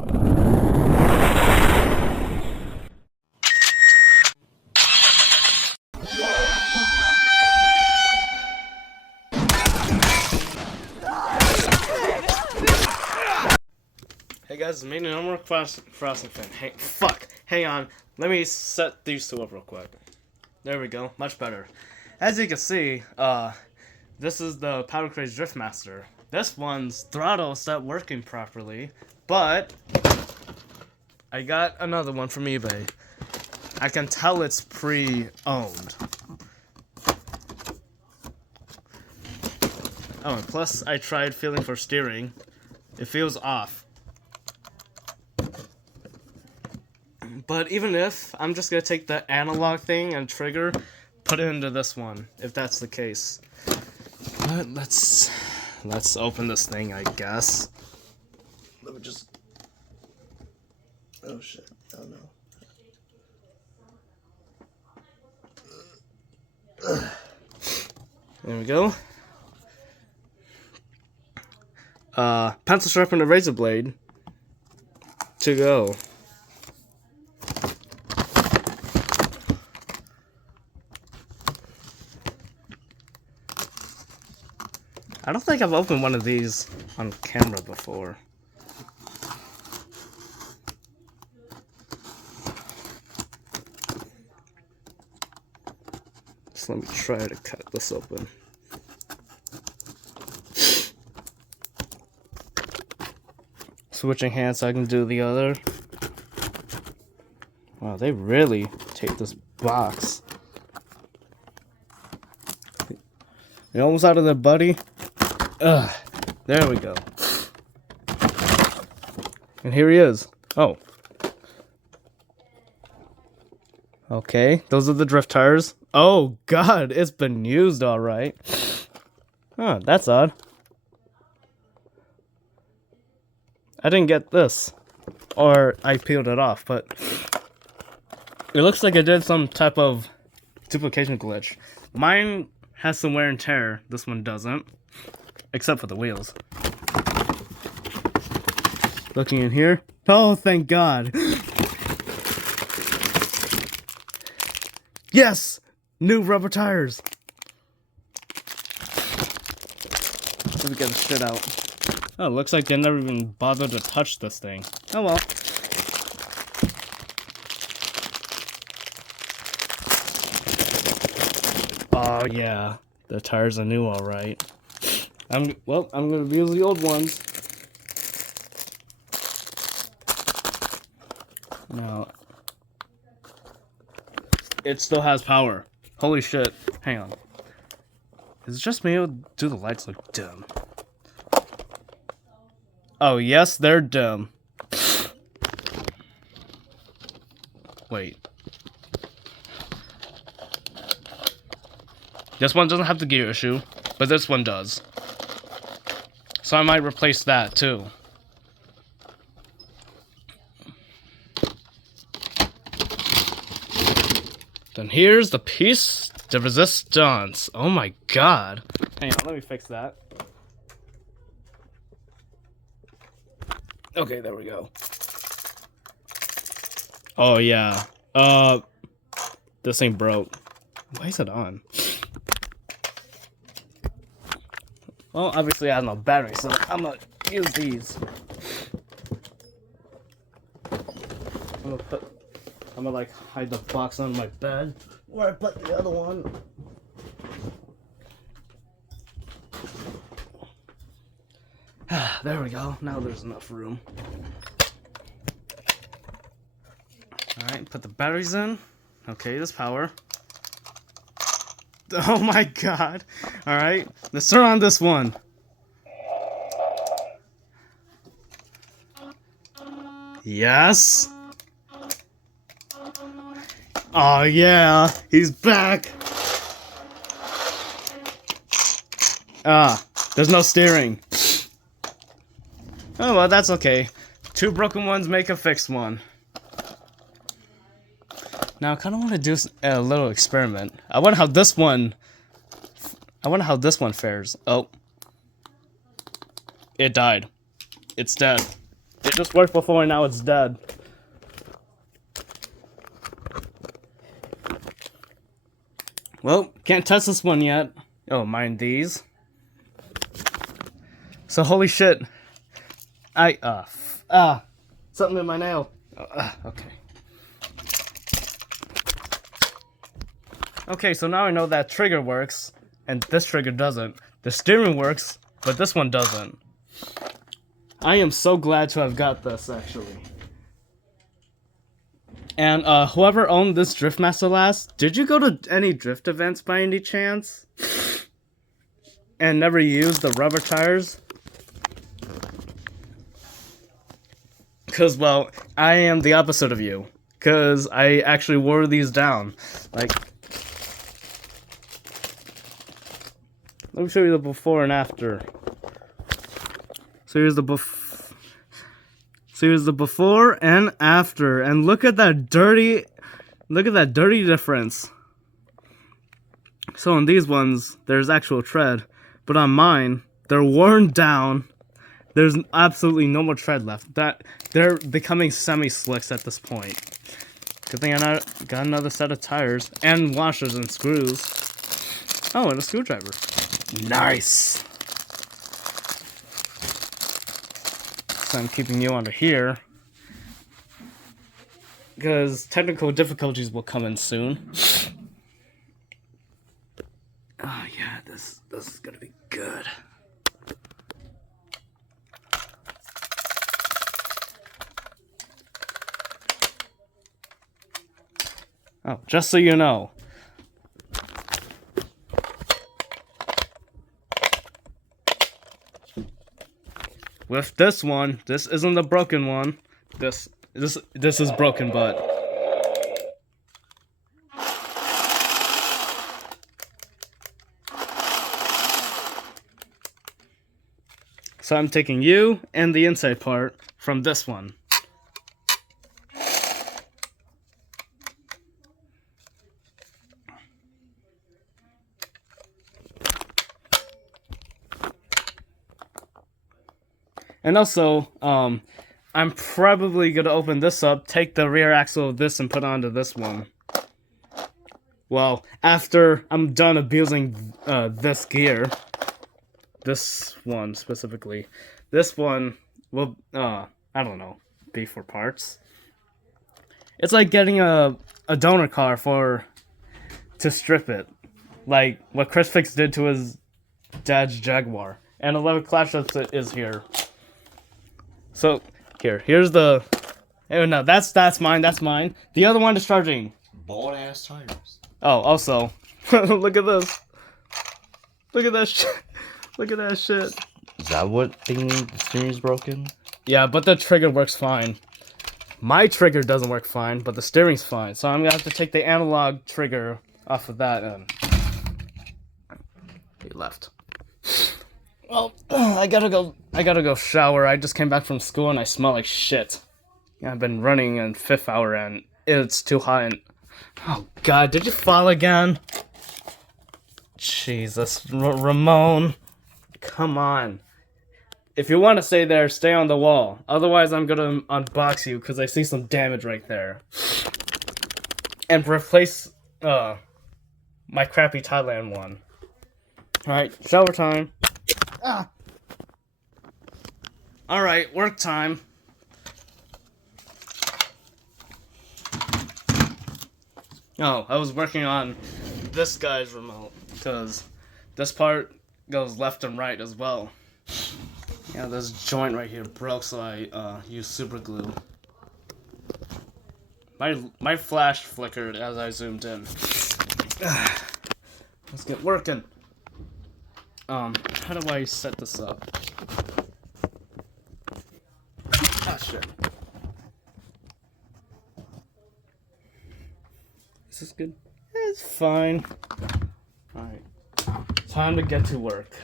Hey guys, made an normal frosting fan. Hey, fuck. Hang on. Let me set these two up real quick. There we go. Much better. As you can see, this is the Powder Craze Drift Master. This one's throttle stopped working properly, but I got another one from eBay. I can tell it's pre-owned. Oh, and plus I tried feeling for steering. It feels off. But even if, I'm just gonna take the analog thing and trigger, put it into this one, if that's the case. But let's open this thing, I guess. Let me just... Oh shit, oh no. There we go. Pencil sharpener, razor blade to go. I don't think I've opened one of these on camera before. So let me try to cut this open. Switching hands so I can do the other. Wow, they really take this box. You're almost out of there, buddy. Ugh. There we go. And here he is. Oh. Okay, those are the drift tires. Oh, God, it's been used all right. Huh, that's odd. I didn't get this. Or I peeled it off, but it looks like it did some type of duplication glitch. Mine has some wear and tear. This one doesn't. Except for the wheels. Looking in here. Oh, thank God. Yes! New rubber tires. Let me get the shit out. Oh, looks like they never even bothered to touch this thing. Oh well. Oh yeah, the tires are new, all right. I'm gonna use the old ones. Now, it still has power. Holy shit! Hang on. Is it just me or do the lights look dim? Oh yes, they're dim. Wait. This one doesn't have the gear issue, but this one does. So I might replace that too. Then here's the piece de resistance. Oh my God. Hang on, let me fix that. Okay, there we go. Oh yeah. This thing broke. Why is it on? Well, obviously I have no battery, so I'm gonna use these. I'm gonna like hide the box on my bed where I put the other one. There we go. Now there's enough room. Alright, put the batteries in. Okay, there's power. Oh my God. Alright, let's turn on this one. Yes. Oh yeah, he's back. There's no steering. Oh well, that's okay. Two broken ones make a fixed one. Now I kind of want to do a little experiment. I wonder how this one fares. Oh, it died. It's dead. It just worked before and now it's dead. Well, can't test this one yet. Oh, mind these. So holy shit. Something in my nail. Okay. Okay, so now I know that trigger works, and this trigger doesn't. The steering works, but this one doesn't. I am so glad to have got this, actually. And whoever owned this Driftmaster last, did you go to any drift events by any chance? And never used the rubber tires? Because, well, I am the opposite of you. Because I actually wore these down. Like, let me show you the before and after. So here's the before and after, and look at that dirty difference. So on these ones, there's actual tread, but on mine, they're worn down. There's absolutely no more tread left. They're becoming semi-slicks at this point. Good thing I got another set of tires and washers and screws. Oh, and a screwdriver. Nice. So I'm keeping you under here because technical difficulties will come in soon. Oh yeah, this is gonna be good. Oh, just so you know. With this one, this isn't the broken one. This is broken, but so I'm taking you and the inside part from this one. And also, I'm probably gonna open this up, take the rear axle of this, and put onto this one. Well, after I'm done abusing this gear, this one specifically, this one will, I don't know, be for parts. It's like getting a donor car to strip it, like what Chris Fix did to his dad's Jaguar. And 11 Clash is here. So, here's the... Oh, no, that's mine. The other one is charging. Bald-ass tires. Oh, also, look at this. Look at that shit. Look at that shit. Is that what the steering's broken? Yeah, but the trigger works fine. My trigger doesn't work fine, but the steering's fine. So I'm gonna have to take the analog trigger off of that and... He left. Well, I gotta go shower. I just came back from school and I smell like shit. Yeah, I've been running in 5th hour and it's too hot and... Oh god, did you fall again? Jesus, Ramon. Come on. If you want to stay there, stay on the wall. Otherwise, I'm gonna unbox you because I see some damage right there. And replace my crappy Thailand one. Alright, shower time. Alright, work time. Oh, I was working on this guy's remote, because this part goes left and right as well. Yeah, this joint right here broke, so I used super glue. My flash flickered as I zoomed in. Let's get working. How do I set this up? Ah, shit. Is this good? It's fine. Alright. Time to get to work.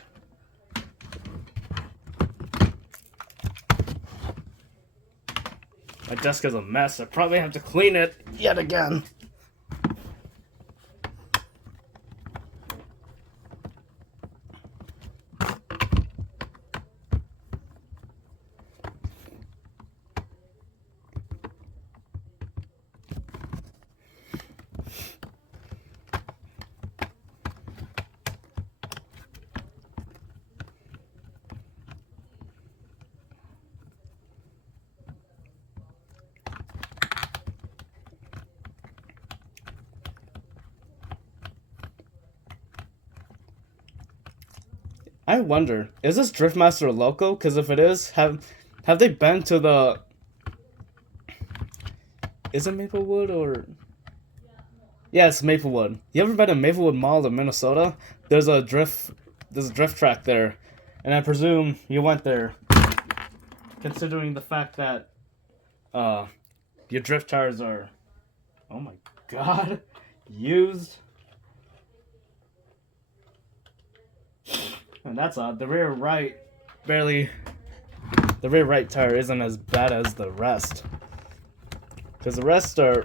My desk is a mess. I probably have to clean it yet again. I wonder, is this Driftmaster local? Because if it is, have they been to the... Is it Maplewood or... Yeah, it's Maplewood. You ever been to Maplewood Mall in Minnesota? There's a drift track there. And I presume you went there. Considering the fact that your drift tires are... Oh my god. Used. And that's odd. The rear right tire isn't as bad as the rest. Because the rest are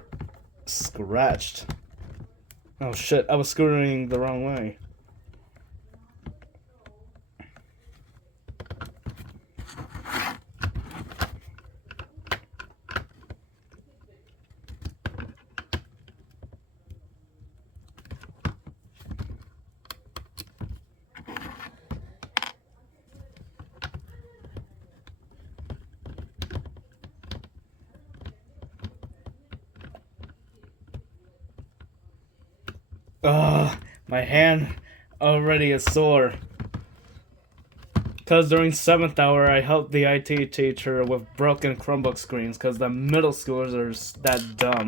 scratched. Oh shit, I was scootering the wrong way. Ugh, my hand already is sore. Because during 7th hour, I helped the IT teacher with broken Chromebook screens because the middle schoolers are that dumb.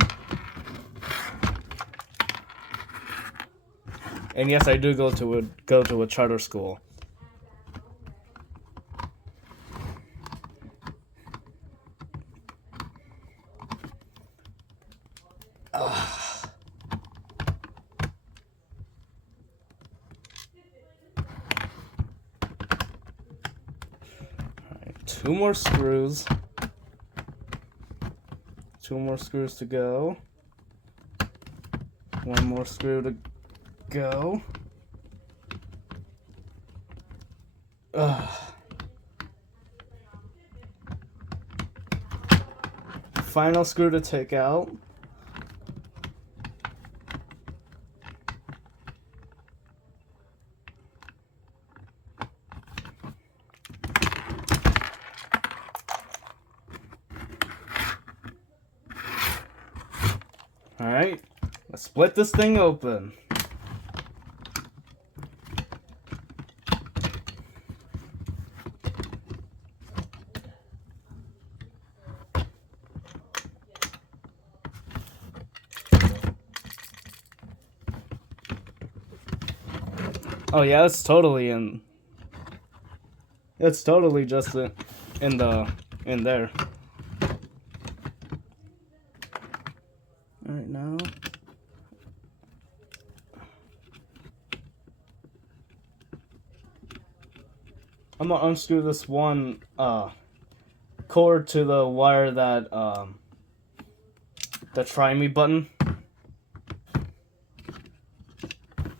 And yes, I do go to a charter school. Two more screws. Two more screws to go. One more screw to go. Ugh. Final screw to take out. Alright, let's split this thing open. Oh yeah, it's totally in. It's totally just in there. Alright, now. I'm gonna unscrew this one cord to the wire that the try me button.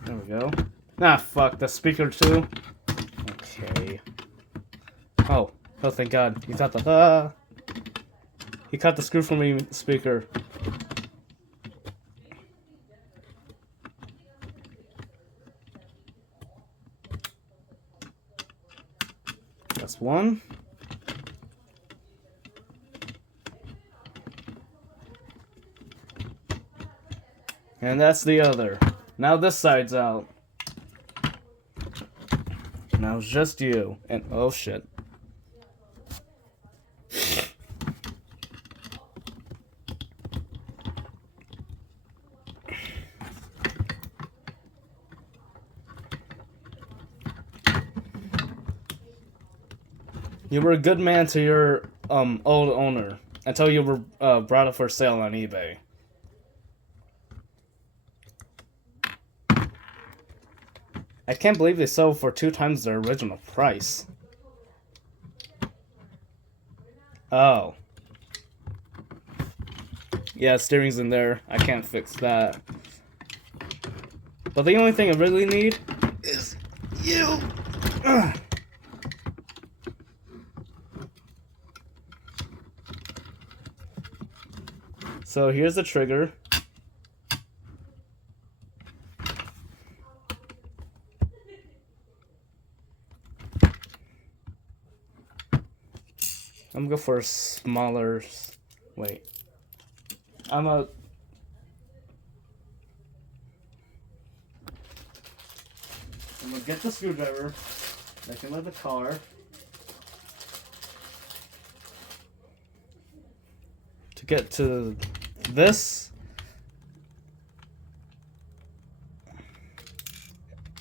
There we go. Ah, fuck, the speaker too. Okay. Oh, thank God. He caught the screw from me speaker. That's one. And that's the other. Now this side's out. Now it's just you. And oh shit. You were a good man to your old owner until you were brought up for sale on eBay. I can't believe they sold for 2 times their original price. Oh. Yeah, steering's in there. I can't fix that. But the only thing I really need is you. Ugh. So here's the trigger. I'm gonna go for a smaller. Wait. I'm gonna get the screwdriver. Back into the car. To get to this.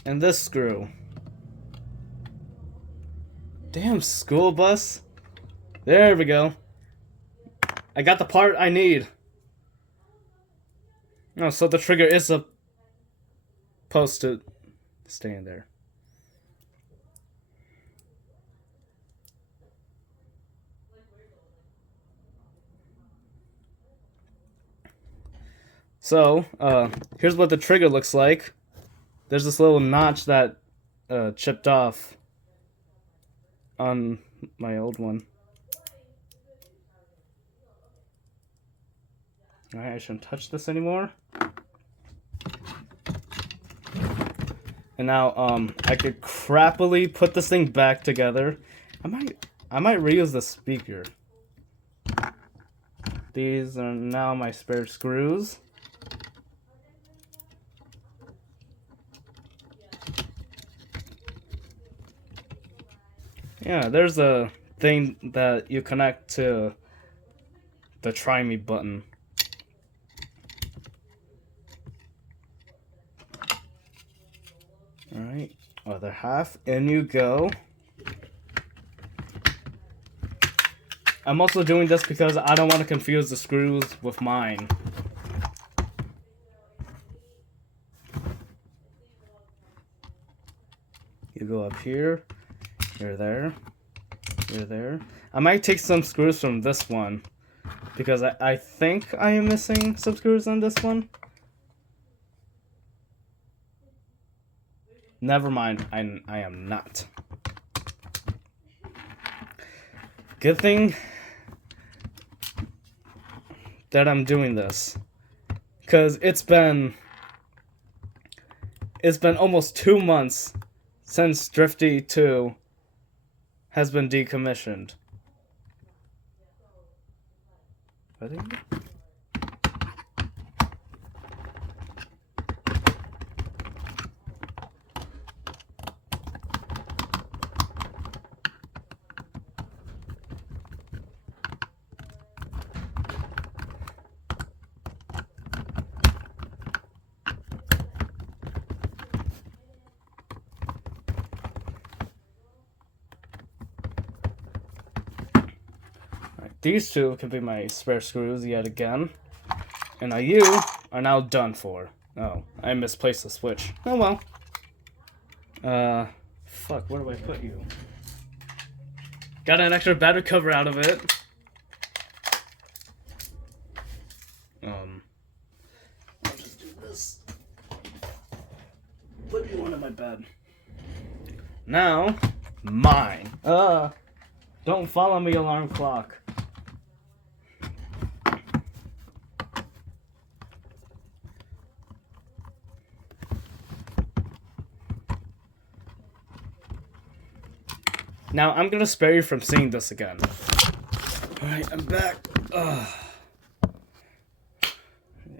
And this screw. Damn, school bus. There we go. I got the part I need. Oh, so the trigger is supposed to stay in there. So, here's what the trigger looks like. There's this little notch that chipped off on my old one. Alright, I shouldn't touch this anymore. And now, I could crappily put this thing back together. I might reuse the speaker. These are now my spare screws. Yeah, there's a thing that you connect to the try me button. Alright, other half, in you go. I'm also doing this because I don't want to confuse the screws with mine. You go up here, you're there, you're there. I might take some screws from this one because I think I am missing some screws on this one. Never mind, I am not. Good thing that I'm doing this, because it's been almost 2 months since Drifty 2 has been decommissioned. Ready? These two can be my spare screws yet again. And now you are now done for. Oh, I misplaced the switch. Oh well. Fuck, where do I put you? Got an extra battery cover out of it. I'll just do this. Put you under my bed. Now, mine. Don't follow me, alarm clock. Now, I'm gonna spare you from seeing this again. Alright, I'm back.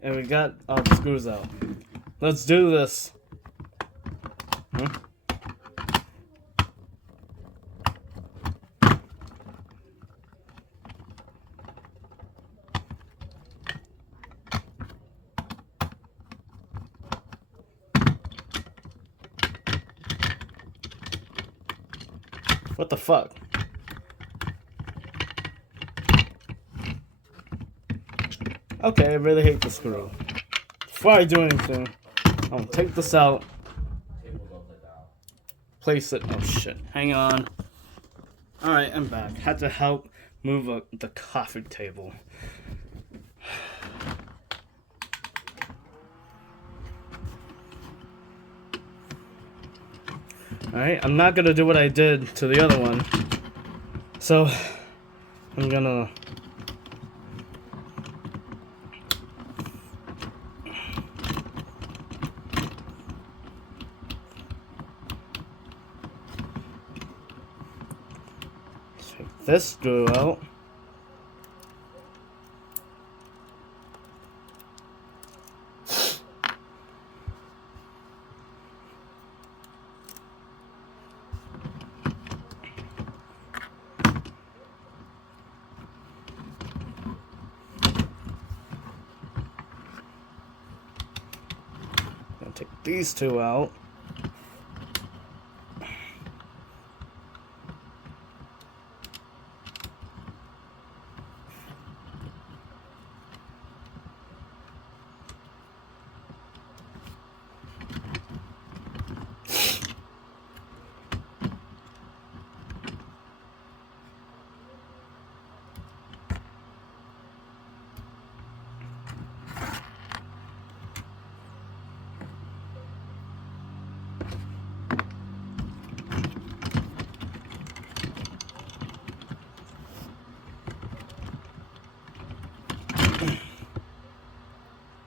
And we got all the screws out. Let's do this. What the fuck? Okay, I really hate the screw. Before I do anything, I'll take this out. Place it. Oh shit. Hang on. Alright, I'm back. Had to help move the coffee table. Alright, I'm not gonna do what I did to the other one. So, I'm gonna... take this screw out. these two out.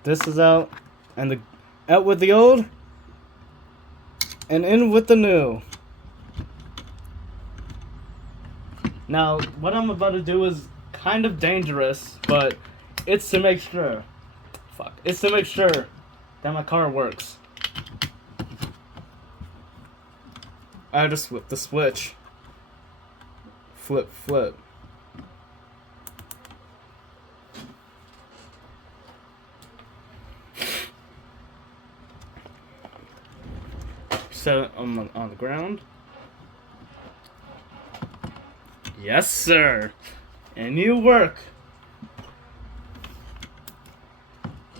This is out, and out with the old, and in with the new. Now, what I'm about to do is kind of dangerous, but it's to make sure. It's to make sure that my car works. I just flip the switch. Flip. Set it on the ground. Yes, sir. And you work.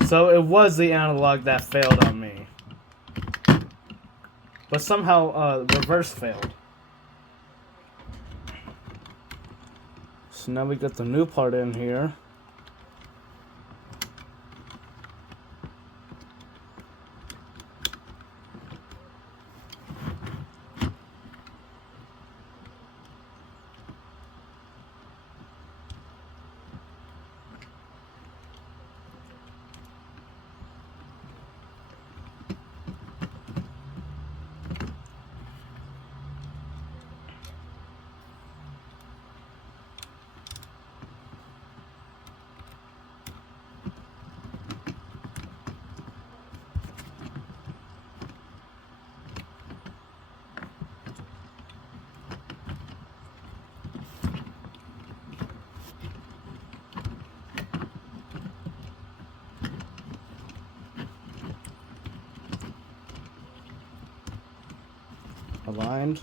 So it was the analog that failed on me. But somehow reverse failed. So now we got the new part in here. Aligned.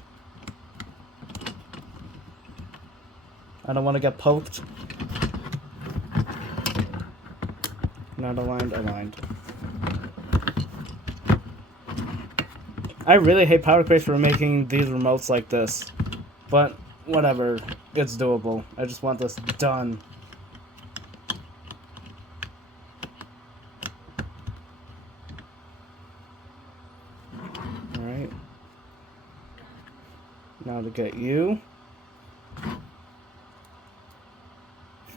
I don't want to get poked. Not aligned. I really hate Power Craze for making these remotes like this. But, whatever. It's doable. I just want this done. Alright. Now to get you.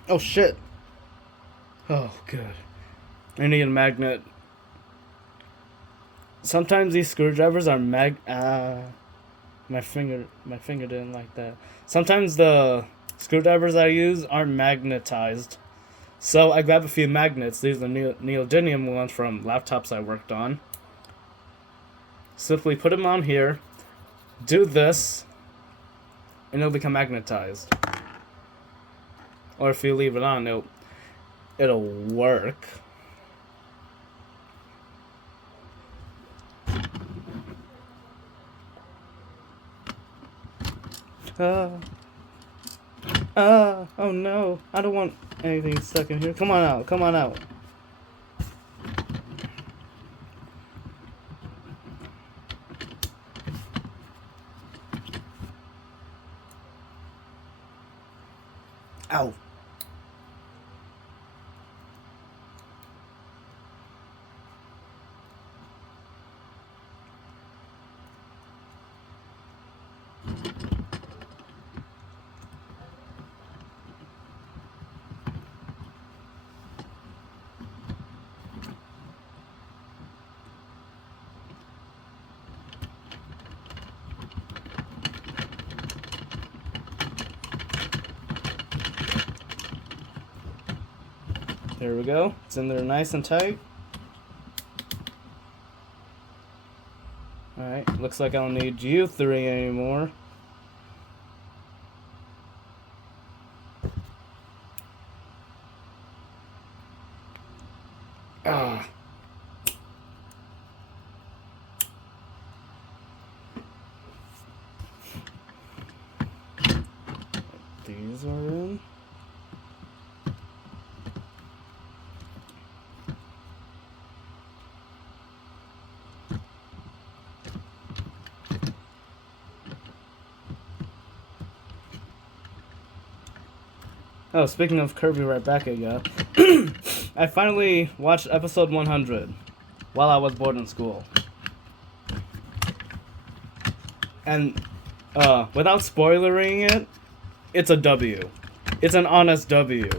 Oh shit. Oh good. I need a magnet. Sometimes these screwdrivers are my finger didn't like that. Sometimes the screwdrivers I use aren't magnetized. So I grab a few magnets. These are the neodymium ones from laptops I worked on. Simply put them on here. Do this. And it'll become magnetized. Or if you leave it on, it'll work. Oh no. I don't want anything stuck in here. Come on out. Ow. There we go. It's in there nice and tight. Alright, looks like I don't need you three anymore. Ah. These are in. Oh, speaking of Kirby right back again. I finally watched episode 100 while I was bored in school. And, without spoilering it, it's a W. It's an honest W.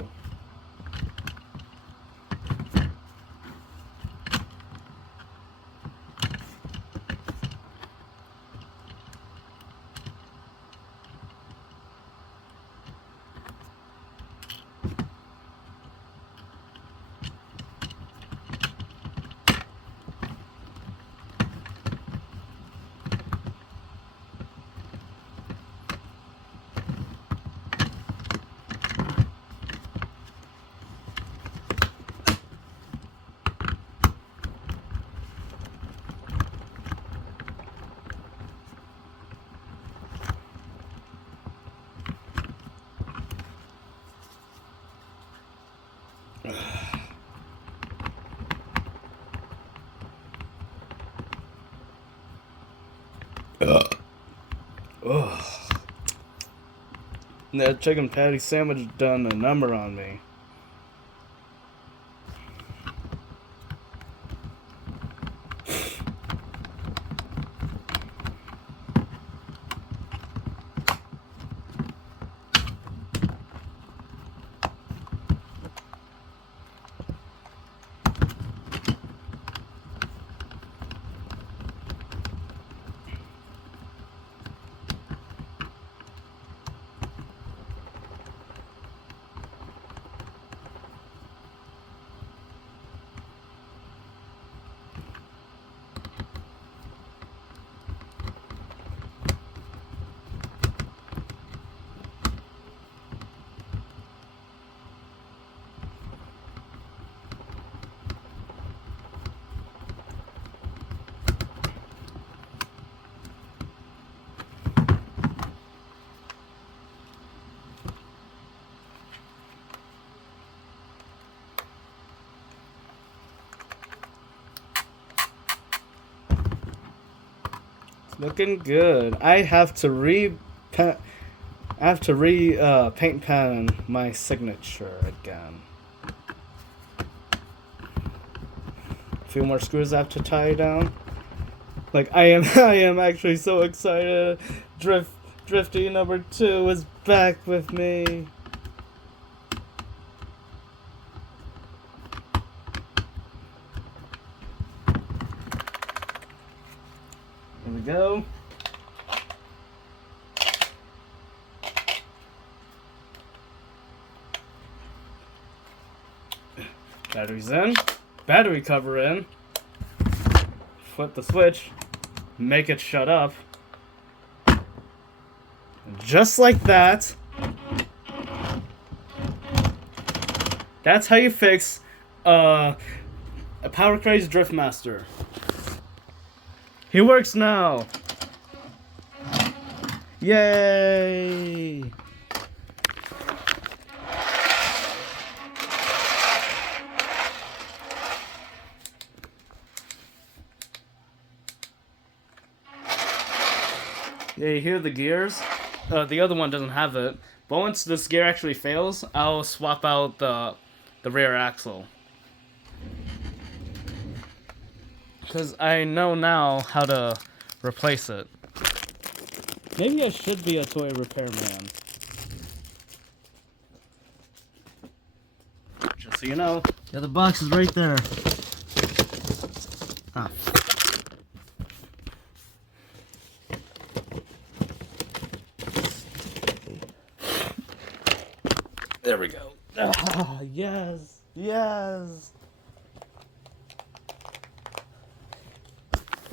Ugh. That chicken patty sandwich done a number on me. Looking good. I have to paint pen my signature again. A few more screws I have to tie down. Like I am actually so excited. Drifty number 2 is back with me. Here we go. Batteries in. Battery cover in. Flip the switch. Make it shut up. Just like that. That's how you fix a Power Craze Drift Master. He works now. Yay! Yeah, you hear the gears? The other one doesn't have it. But once this gear actually fails, I'll swap out the rear axle. Because I know now how to replace it. Maybe I should be a toy repairman. Just so you know. The other box is right there. Ah. There we go. Ah, yes. Yes.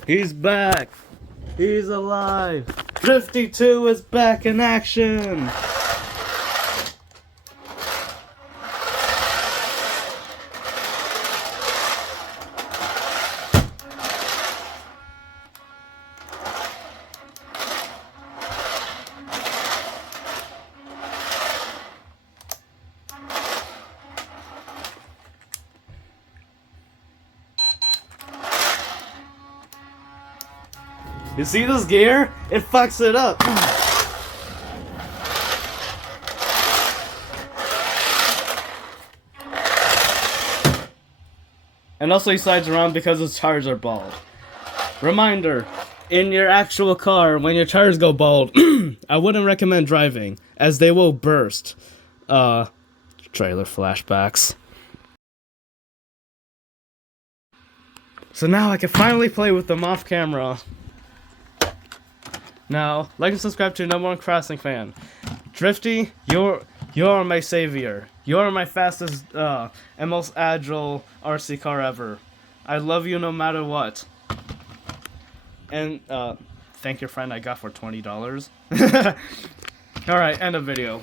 He's back. He's alive. Drifty 2 is back in action. You see this gear? It fucks it up. And also he slides around because his tires are bald. Reminder, in your actual car, when your tires go bald, I wouldn't recommend driving, as they will burst. Trailer flashbacks. So now I can finally play with them off camera. Now, like and subscribe to #1 Crossing fan. Drifty, you're my savior. You're my fastest and most agile RC car ever. I love you no matter what. And thank your friend I got for $20. Alright, end of video.